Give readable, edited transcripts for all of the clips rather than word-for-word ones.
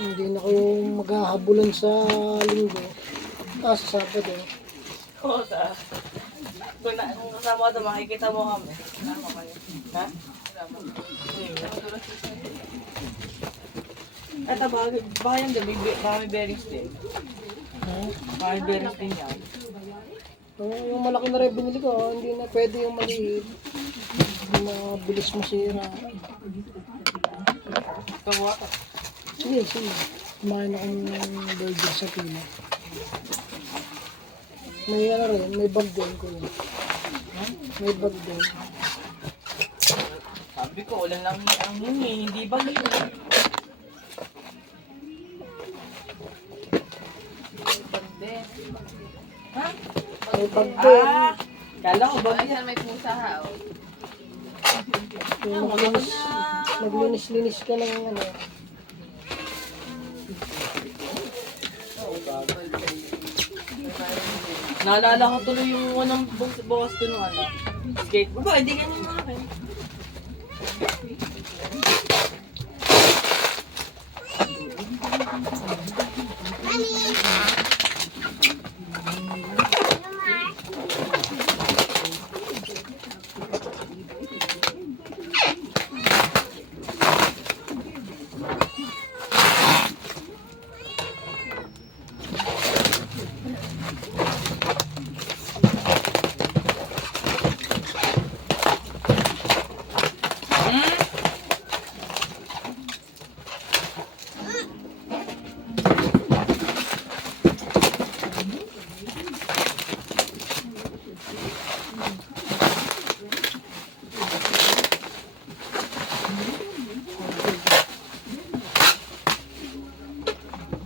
Hindi na ako maghahabulan sa linggo. Sa Sabado. Oo, kung kasama ka ito, makikita mo kami. Kasama kayo. Ha? Kasama. Ito, baka yung gabi, baka may bearings din. Baka may bearings din yan. Yung malaki na rin binili ko, hindi na pwede yung maliit. Hindi na bilis masira. Ito mo ito. Sige. Kumain akong burger sa pila. May ano rin, may bag din ko yun. May bag din. Sabi ko, ulan lang ang hini, hindi ba yun? Ha? May bag din. Kala ko ba? Ayan, may pusa ha. Oh. Yung maglinis-linis ka ng ano. Naalala ko tuloy yung unang bukas ko nung ano. Skate. Baba, hindi ganyan mga akin.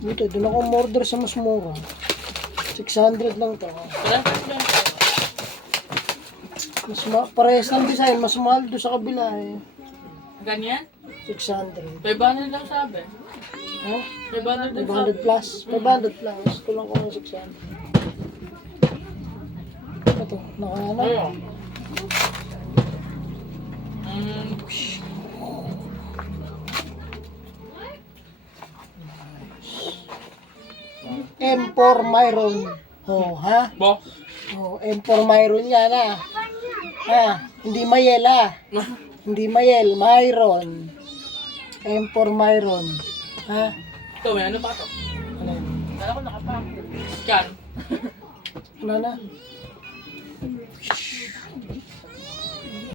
Dito, doon ako order sa mas mura. 600 lang to. Parehas ng design, mas mahal doon sa kabila eh. Ganyan? 600. 500 lang sabi. Ha? 500 lang 500 sabi. plus. 500 plus. Kulang ko ng 600. Ito, nakaano. Oo. M4 Myron. Oh, ha? Bo? Oh, M4 Myron yan, ha? Ha? Hindi Mayel, ha? Hindi Mayel, Myron. M4 Myron. Ha? Ito, may ano pa ito? Ano yun? Kala ko nakapack. Scan. Ano na?